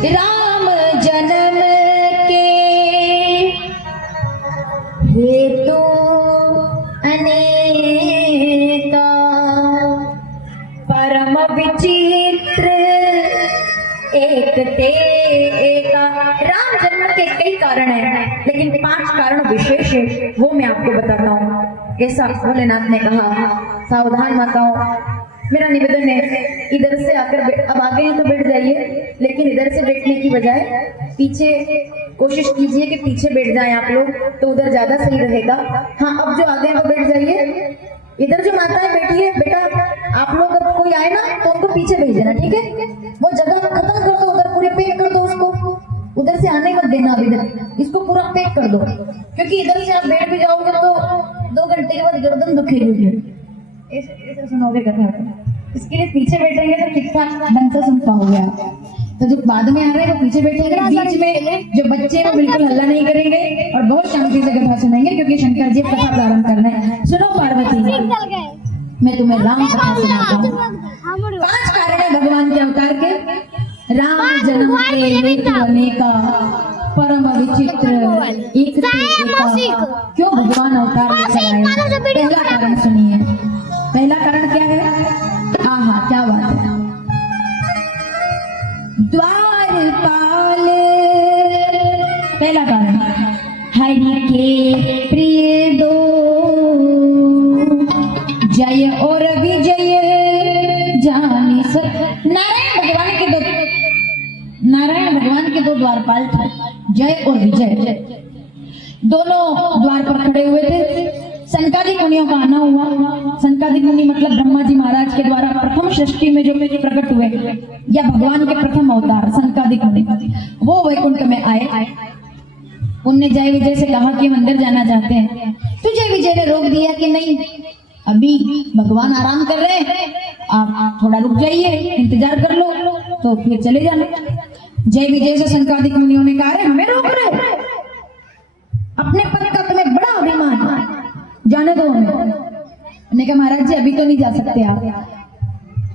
राम जन्म के हेतु अनेका परम विचित्र एक ते एका। राम जन्म के कई कारण हैं, लेकिन 5 कारण विशेष है, वो मैं आपको बताता हूँ। ऐसा भोलेनाथ ने कहा। सावधान माताओं, मेरा निवेदन है, इधर से आकर अब आगे हैं तो बैठ जाइए, लेकिन इधर से बैठने की बजाय पीछे कोशिश कीजिए कि पीछे बैठ जाएं आप लोग, तो उधर ज्यादा सही रहेगा। हाँ, अब जो आगे हैं वो बैठ जाइए। इधर जो माताएं बैठी है, बेटा आप लोग अब कोई आए ना तो उनको पीछे भेज देना, ठीक है? वो जगह खत्म कर दो, उधर पूरी पैक कर दो उसको, उधर से आने मत देना। अब इधर इसको पूरा पैक कर दो, क्योंकि इधर से आप बैठ भी जाओगे तो 2 घंटे के बाद गर्दन दुखेगी। ऐसे सुनोगे कथा, इसके लिए पीछे बैठेंगे तो ठीक ठाक ढंग से सुन पाओगे आप। तो जो बाद में आ रहे हैं वो पीछे बैठेंगे, बीच में जो बच्चे हैं बिल्कुल हल्ला नहीं करेंगे और बहुत शांति से कथा सुनेंगे, क्योंकि शंकर जी कथा प्रारंभ करना है। सुनो पार्वती, मैं तुम्हें राम कथा सुनाता हूँ। 5 कारण है भगवान के अवतार के। राम जन्म के हेतु अनेका परम विचित्र एक से एका। क्यों भगवान अवतार लेकर आए? पहला कारण सुनिए। पहला कारण क्या है? आहा, क्या बात है। द्वारपाल, पहला कारण, हरि के प्रिय दो जय और विजय जानी सब। नारायण भगवान के दो द्वारपाल थे, जय और विजय। दोनों द्वार पर खड़े हुए थे। संकादिक मुनियों का आना हुआ। संकादिक मुनि मतलब ब्रह्मा जी महाराज के द्वारा प्रथम सृष्टि में जो प्रकट हुए, या भगवान के प्रथम अवतार संकादिक मुनि, वो वैकुंठ में आए। उनने जय विजय से कहा कि मंदिर जाना चाहते हैं। तो जय विजय ने रोक दिया कि नहीं, अभी भगवान आराम कर रहे हैं, आप थोड़ा रुक जाइए, इंतजार कर लो, तो फिर चले जाना। जय विजय से संकादिक मुनियों ने कहा, हमें रोक रहे, अपने पद का तुम्हें बड़ा अभिमान, जाने दो हमें। मैंने कहा महाराज जी अभी तो नहीं जा सकते आप,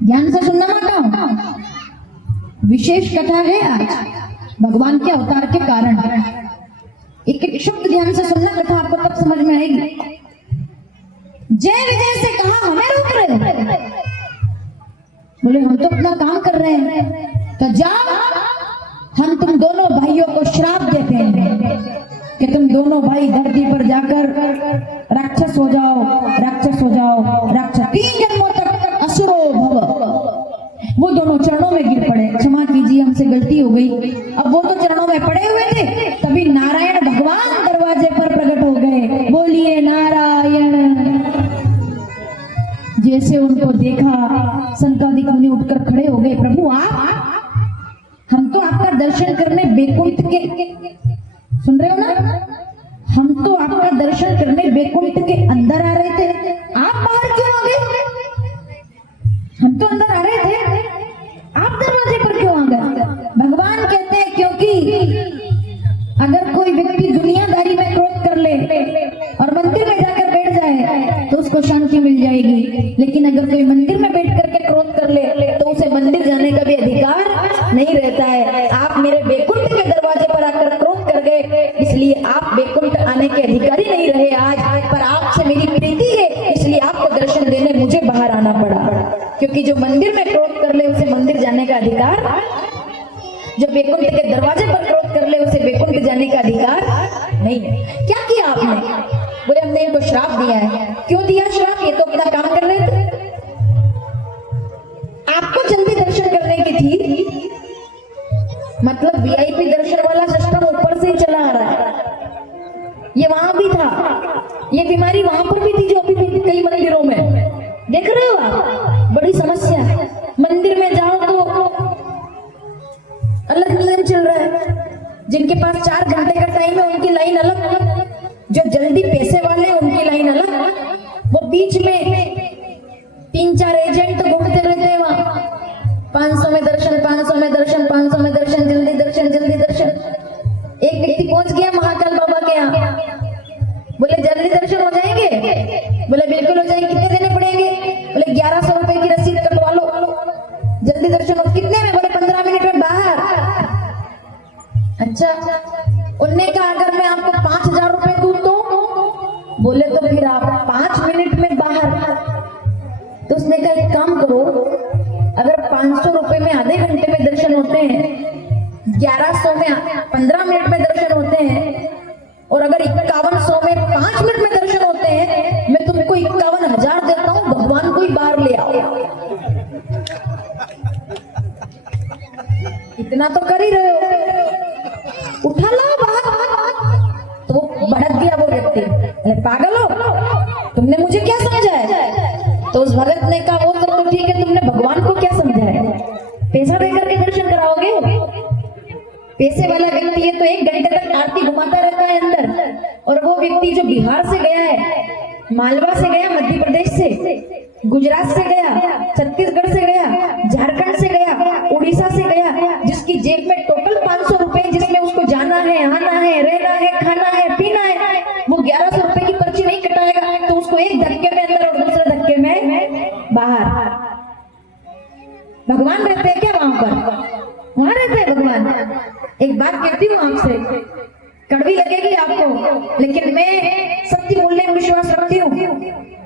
ध्यान से सुनना माता, विशेष कथा है आज भगवान के अवतार के कारण। एक एक शब्द ध्यान से सुनना, कथा आपको तब समझ में आएगी। जय विजय से कहा हमें रोक रहे, बोले हम तो अपना काम कर रहे हैं, तो जाओ, हम तुम दोनों भाइयों को श्राप देते हैं कि तुम दोनों भाई धरती पर जाकर राक्षस हो जाओ, राक्षस हो जाओ, राक्षस 3 जन्मों तक असुरो भव। वो दोनों चरणों में गिर पड़े, क्षमा कीजिए हमसे गलती हो गई। अब वो तो चरणों में पड़े हुए थे, तभी नारायण भगवान दरवाजे पर प्रकट हो गए। बोलिए नारायण। जैसे उनको देखा, संकादिक मुनि उठकर खड़े हो गए। प्रभु आप, हम तो आपका दर्शन करने बैकुंठ के, सुन रहे हो ना, हम तो आपका दर्शन करने बैकुंठ के अंदर आ रहे थे, आप बाहर क्यों आ गए? हम तो अंदर आ रहे थे, आप दरवाजे पर क्यों आ गए? भगवान कहते हैं क्योंकि अगर कोई व्यक्ति दुनियादारी में क्रोध कर ले और मंदिर में जाकर बैठ जाए तो उसको शांति मिल जाएगी, लेकिन अगर कोई मंदिर में बैठ करके क्रोध कर ले तो उसे मंदिर जाने का भी अधिकार नहीं रहता है। आप मेरे बैकुंठ के दरवाजे पर आकर क्रोध कर गए, इसलिए आप बैकुंठ आने के अधिकारी नहीं रहे आज, पर आपसे मेरी प्रीति है, इसलिए आपको दर्शन देने मुझे बाहर आना पड़ा। क्योंकि जो मंदिर में क्रोध कर ले उसे मंदिर जाने का अधिकार, जो बैकुंठ के दरवाजे पर क्रोध कर ले उसे बैकुंठ जाने का अधिकार नहीं है। क्या किया आपने? बोले हमने इनको श्राप दिया है। क्यों दिया श्राप? ये तो अपना काम कर रहे थे, आपको जल्दी दर्शन करने की थी, मतलब वीआईपी दर्शन वाला सिस्टम ऊपर से ही चला आ रहा है। ये वहां भी था, ये बीमारी वहां पर भी थी जो अभी भी कई मंदिरों में देख रहे हो आप। बड़ी समस्या, मंदिर में जाओ तो अलग नियम चल रहा है, जिनके पास 4 घंटे का टाइम है उनकी लाइन अलग, जो जल्दी पैसे वाले उनकी लाइन अलग, वो बीच में 3-4 एजेंट घूमते रहते हैं वहां, 500 में दर्शन, 500 में दर्शन, 500 में दर्शन, जल्दी दर्शन, जल्दी दर्शन। एक व्यक्ति पहुंच गया महाकाल बाबा के यहाँ, बोले जल्दी दर्शन हो जाएंगे? बोले बिल्कुल हो जाएंगे। कितने देने पड़ेंगे? बोले 1100 रुपए की रसीद कटवा लो, जल्दी दर्शन हो। कितने में? बोले 15 मिनट में बाहर। करो, अगर 500 रुपए में आधे घंटे में दर्शन होते हैं, 1100 में 15 मिनट में दर्शन होते हैं, और अगर 5100 में 5 मिनट में दर्शन होते हैं, मैं तुमको 51,000 देता हूँ, भगवान को ही बाहर ले आओ। इतना तो कर ही रहे हो, उठा लो बाहर। तो वो भड़क गया वो व्यक्ति, अरे पागल हो, तुमने मुझे क्या समझा है? तो उस भगत ने कहा वो सब तो ठीक है, तुमने भगवान को क्या समझा है? पैसा देकर के दर्शन कराओगे? पैसे वाला व्यक्ति है तो 1 घंटे तक आरती घुमाता रहता है अंदर, और वो व्यक्ति जो बिहार से गया है, मालवा से गया, मध्य प्रदेश से, गुजरात से गया, छत्तीसगढ़ से गया, झारखंड से गया, उड़ीसा से गया, जिसकी जेब में टोटल 500 रुपए, जिसमें उसको जाना है, आना है, रहना है, खाना है, पीना है, वो 1100 रुपए की पर्ची नहीं कटाएगा, तो उसको एक धक्के में अंदर और दूसरे धक्के में बाहर। भगवान रहते हैं क्या वहां पर? वहां रहते हैं भगवान। एक बात कहती हूँ आपसे, कड़वी लगेगी आपको, लेकिन मैं सत्य बोलने में विश्वास रखती हूँ।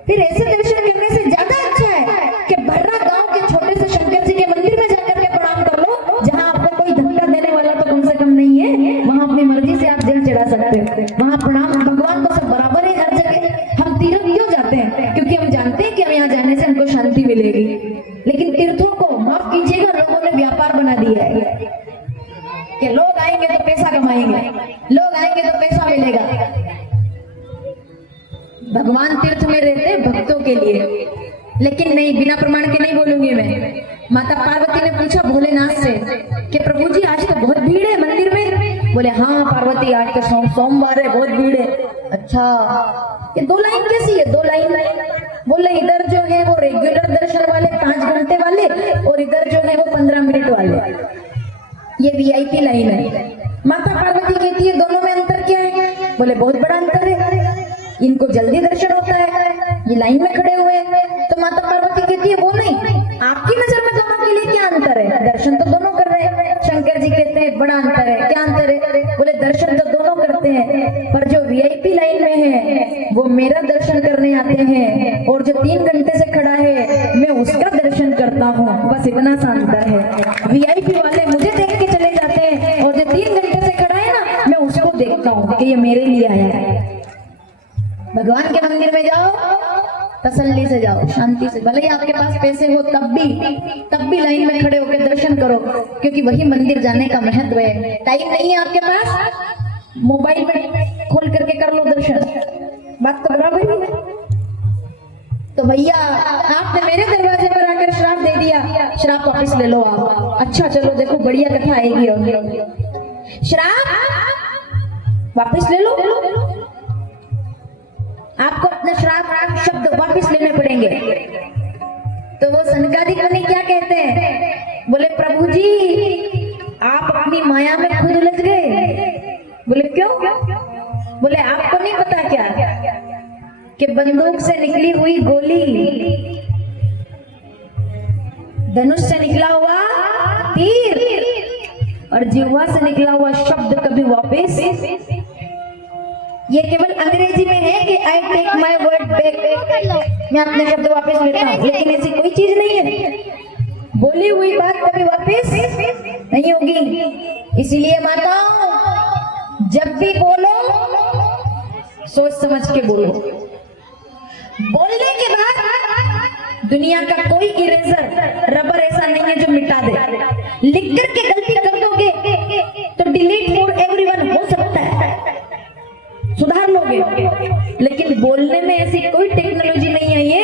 फिर ऐसे दर्शन करने से ज्यादा अच्छा है कि भर्रा गांव के छोटे से शंकर जी के मंदिर में जाकर के प्रणाम कर लो, जहां आपको कोई धक्का देने वाला तो कम से कम नहीं है, वहां अपनी मर्जी से आप जल चढ़ा सकते हो। वहां प्रणाम भगवान को सब बराबर है हर जगह। हम तीर्थ क्यों जाते हैं? क्योंकि हम जानते हैं कि हम यहाँ जाने से हमको शांति मिलेगी, लेकिन तीर्थों को माफ कीजिएगा, लोगों ने व्यापार बना दिया है कि लोग आएंगे तो पैसा कमाएंगे, लोग आएंगे तो पैसा मिलेगा। भगवान तीर्थ में रहते भक्तों के लिए, लेकिन नहीं, बिना प्रमाण के नहीं बोलूंगी मैं। माता पार्वती ने पूछा भोलेनाथ से कि प्रभु जी आज तो बहुत भीड़ है मंदिर में। बोले हाँ पार्वती, आज तो सोमवार है, बहुत भीड़ है। अच्छा, ये 2 लाइन कैसी है? 2 लाइन? बोले इधर जो है वो रेगुलर दर्शन वाले 5 घंटे वाले, और इधर जो है वो 15 मिनट वाले, ये वीआईपी लाइन है। माता पार्वती कहती है दोनों में अंतर क्या है? बोले बहुत बड़ा अंतर है, इनको जल्दी दर्शन होता है, ये लाइन में खड़े हुए हैं। तो माता पार्वती कहती है वो नहीं, आपकी नजर में दोनों के लिए क्या अंतर है? दर्शन तो दोनों कर रहे हैं। शंकर जी कहते हैं बड़ा अंतर है। क्या अंतर है? बोले दर्शन तो दोनों करते हैं, पर जो वीआईपी लाइन में है वो मेरा दर्शन करने आते हैं, और जो 3 घंटे से खड़ा है मैं उसका दर्शन करता हूँ। बस इतना सा अंतर है। वीआईपी वाले मुझे देख के चले जाते हैं, और जो 3 घंटे से खड़ा है ना, मैं उसको देखता हूँ कि ये मेरे लिए आया है। भगवान के मंदिर में जाओ, तसल्ली से जाओ, शांति से, भले ही आपके पास पैसे हो तब भी लाइन में खड़े होकर दर्शन करो, क्योंकि वही मंदिर जाने का महत्व है। टाइम नहीं है आपके पास, मोबाइल में खोल करके कर लो दर्शन, बात तो बराबर ही है। तो भैया आपने मेरे दरवाजे पर आकर श्राप दे दिया, श्राप वापस ले लो आप। अच्छा चलो देखो बढ़िया कथा आएगी, और श्राप वापस ले लो, आपको अपना श्राप शब्द वापस लेने पड़ेंगे। तो वो सनकादिक मुनि क्या कहते हैं? बोले प्रभु जी आप अपनी माया में खुद उलझ गए। बोले क्यों? बोले आपको नहीं पता क्या कि बंदूक से निकली हुई गोली, धनुष से निकला हुआ तीर, और जिह्वा से निकला हुआ शब्द कभी वापस, ये केवल अंग्रेजी में है कि I take my word back, मैं अपने शब्द वापस लेता हूँ, लेकिन ऐसी कोई चीज नहीं है। बोली हुई बात कभी वापस नहीं होगी। इसीलिए माताओं जब भी बोलो सोच समझ के बोलो। बोलने के बाद दुनिया का कोई इरेजर रबर ऐसा नहीं है जो मिटा दे। लिख करके गलती कर दोगे तो डिलीट फॉर एवरीवन हो सकता है, सुधार लोगे, लेकिन बोलने में ऐसी कोई टेक्नोलॉजी नहीं है ये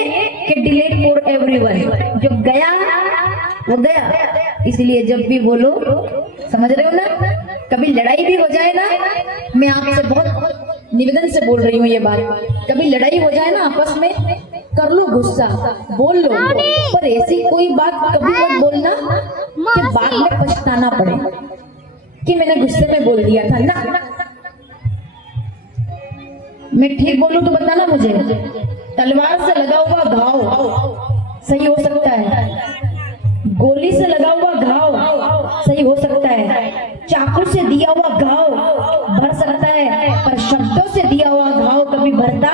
कि डिलीट फॉर एवरीवन। जो गया वो गया। इसलिए जब भी बोलो, समझ रहे हो ना, कभी लड़ाई भी हो जाए ना, मैं आपसे बहुत निवेदन से बोल रही हूँ ये बात, कभी लड़ाई हो जाए ना आपस में, कर लो गुस्सा, बोल लो, पर ऐसी कोई बात कभी मत बोलना कि बाद में पछताना पड़े कि मैंने गुस्से में बोल दिया था ना। मैं ठीक बोलूं तो बताना मुझे। तलवार से लगा हुआ घाव सही हो सकता है, गोली से लगा हुआ घाव सही हो सकता है, चाकू से दिया हुआ घाव भर सकता है, पर शब्दों से दिया हुआ घाव कभी भरता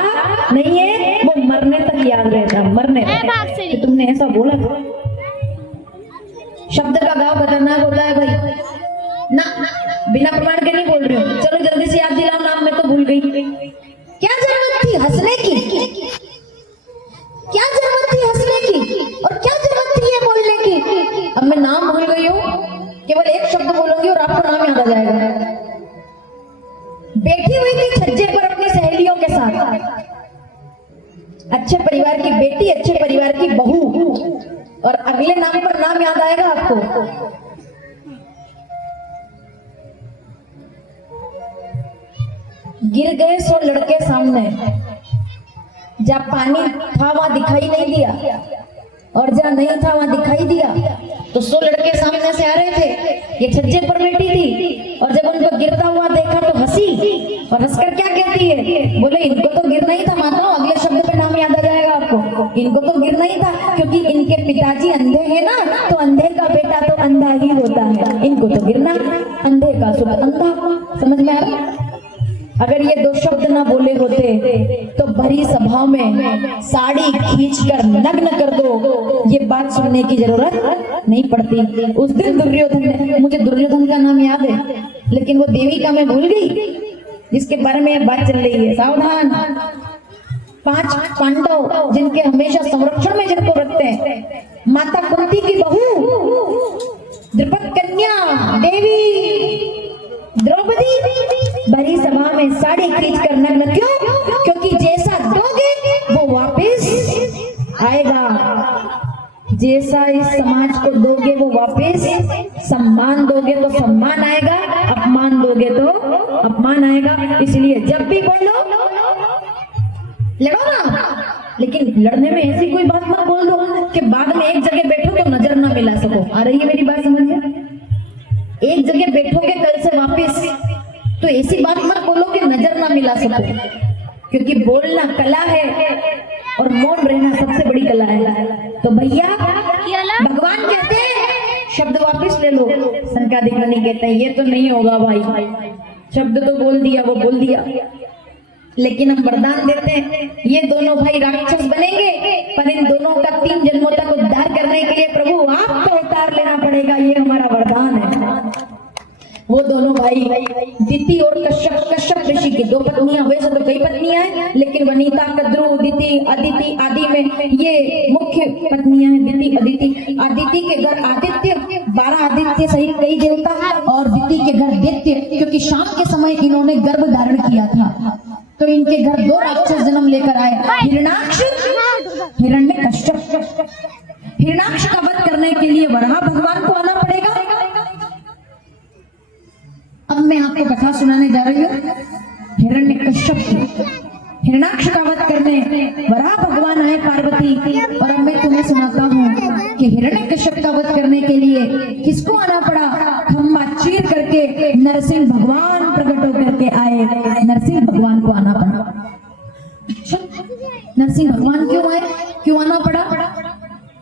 नहीं है, वो मरने तक याद रहता, मरने तक। तो तुमने ऐसा बोला था। शब्द का गांव खतरनाक होता है भाई ना, बिना प्रमाण के नहीं बोल रही हूँ। चलो जल्दी से याद दिलाओ नाम, मैं तो भूल गई। क्या जरूरत थी हंसने की, क्या जरूरत थी हंसने की, और क्या जरूरत थी ये बोलने की। अब मैं नाम भूल गई हूँ, केवल एक शब्द बोलूंगी और आपको नाम याद आ जाएगा। बैठी हुई थी छज्जे पर अपनी सहेलियों के साथ, अच्छे परिवार की बेटी, अच्छे परिवार की बहू, और अगले नाम पर नाम याद आएगा आपको। गिर गए 100 लड़के सामने, जहाँ पानी था वहां दिखाई नहीं दिया, और जहाँ नहीं था वहां दिखाई दिया। तो 100 लड़के सामने से आ रहे थे, ये छज्जे पर बैठी थी, और जब उनको गिरता हुआ देखा तो हंसी, और हंसकर क्या कहती है, बोले इनको तो गिरना ही था माताओं। अगले शब्द पे नाम याद आ जाएगा आपको, इनको तो गिरना ही था, क्योंकि इनके पिताजी अंधे हैं ना, तो अंधे का बेटा तो अंधा ही होता है, इनको तो गिरना, अंधे का सुख अंधा। समझ में आ रहा? अगर ये 2 शब्द ना बोले होते तो भरी सभा में साड़ी खींचकर नग्न कर दो, ये बात सुनने की जरूरत नहीं पड़ती। उस दिन दुर्योधन ने, मुझे दुर्योधन का नाम याद है लेकिन वो देवी का मैं भूल गई, जिसके बारे में बात चल रही है। सावधान, 5 पांडव जिनके हमेशा संरक्षण में जिनको रखते हैं, माता कुंती की बहू, द्रुपद कन्या देवी द्रौपदी, भरी सभा में साड़ी खींचकर नग्न। क्यों? क्योंकि जैसा दोगे वो वापस आएगा, जैसा इस समाज को दोगे वो वापस, सम्मान दोगे तो सम्मान आएगा, अपमान दोगे तो अपमान आएगा। इसलिए जब भी बोलो लड़ो ना, लेकिन लड़ने में ऐसी कोई बात मत बोल दो कि बाद में एक जगह बैठो तो नजर ना मिला सको। आ रही है मेरी बात समझ में? एक जगह बैठोगे कल से वापस, तो ऐसी बात मत बोलो कि नजर ना मिला सको, क्योंकि बोलना कला है और मौन रहना सबसे बड़ी कला है। तो भैया भगवान कहते हैं शब्द वापस ले लो, संकादिक नहीं कहते हैं ये तो नहीं होगा भाई, शब्द तो बोल दिया, वो बोल दिया, लेकिन हम वरदान देते हैं ये दोनों भाई राक्षस बनेंगे, पर इन दोनों का 3 जन्मों तक उद्धार करने के लिए प्रभु आपको अवतार लेना पड़ेगा, ये हमारा वरदान है। वो दोनों भाई दिति और कश्यप, कश्यप ऋषि की 2 पत्नियां, वैसे तो कई पत्नियां हैं लेकिन वनिता, कद्रू, दिति, अदिति आदि में ये मुख्य पत्नियां हैं, दिति, अदिति। अदिति के घर आदित्य, 12 आदित्य सहित कई देवता, और दिति के घर दैत्य, क्योंकि शाम के समय इन्होंने गर्भ धारण किया था, तो इनके घर 2 राक्षस जन्म लेकर आए, हिरण्याक्ष, हिरण्यकश्यप। हिरण्याक्ष का वध करने के लिए वराह भगवान को आना पड़ेगा। अब मैं आपको कथा सुनाने जा रही हूँ हिरण्यकश्यप की। हिरण्याक्ष का वध करने वराह भगवान आए पार्वती, और अब मैं तुम्हें सुनाता हूँ कि हिरण्यकश्यप का वध करने के लिए किसको आना पड़ा। खम्बा चीर करके नरसिंह भगवान प्रकट होकर के आए, नरसिंह भगवान को आना पड़ा। नरसिंह भगवान क्यों आए, क्यों आना पड़ा?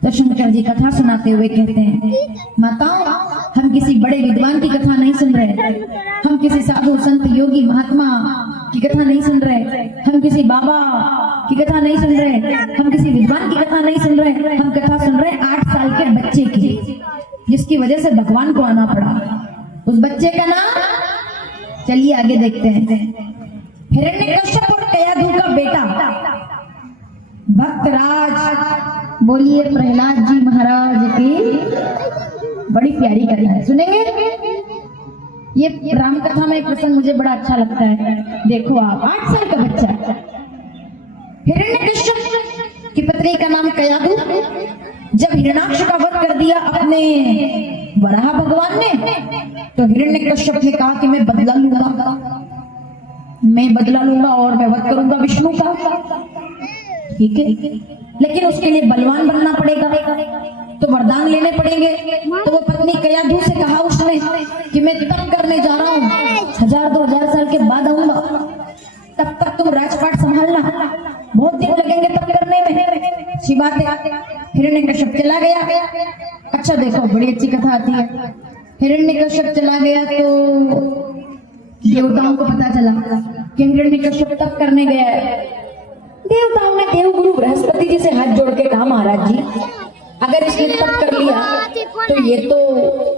तो शंकर जी कथा सुनाते हुए कहते हैं, माताओं हम किसी बड़े विद्वान की कथा नहीं सुन रहे, हम किसी साधु संत योगी महात्मा की कथा नहीं सुन रहे, हम किसी बाबा की कथा नहीं सुन रहे, हम किसी विद्वान की कथा नहीं सुन रहे, हम कथा सुन रहे 8 साल के बच्चे की, जिसकी वजह से भगवान को आना पड़ा। उस बच्चे का नाम, चलिए आगे देखते हैं। हिरण्यकश्यप और कयाधु का बेटा भक्तराज। बोलिए प्रहलाद जी महाराज की। बड़ी प्यारी कथा है, सुनेंगे? ये राम कथा में एक प्रसंग मुझे बड़ा अच्छा लगता है। देखो आप, 8 साल का बच्चा, हिरण्यकश्यप की पत्नी का नाम कयाधु। जब हिरण्याक्ष का वध कर दिया अपने वराह भगवान ने, तो हिरण्यकश्यप ने कहा कि मैं बदला लूंगा, मैं बदला लूंगा और मैं वध करूंगा विष्णु का। ठीक है, लेकिन उसके लिए बलवान बनना पड़ेगा, तो वरदान लेने पड़ेंगे। तो वो पत्नी कयाधु से कहा उसने कि मैं तप करने जा रहा हूँ, 1000-2000 साल के बाद आऊंगा, तब तक तुम राजपाट संभालना, बहुत दिन लगेंगे तप करने में। अच्छी बात है। हिरण्यकश्यप चला गया। अच्छा देखो, बड़ी अच्छी कथा आती है। हिरण्यकश्यप चला गया तो देवताओं को पता चला कि हिरण्यकश्यप तप करने गया है। देवताओं ने देवगुरु बृहस्पति जी से हाथ जोड़ के कहा, महाराज जी अगर इसने तप कर लिया तो ये तो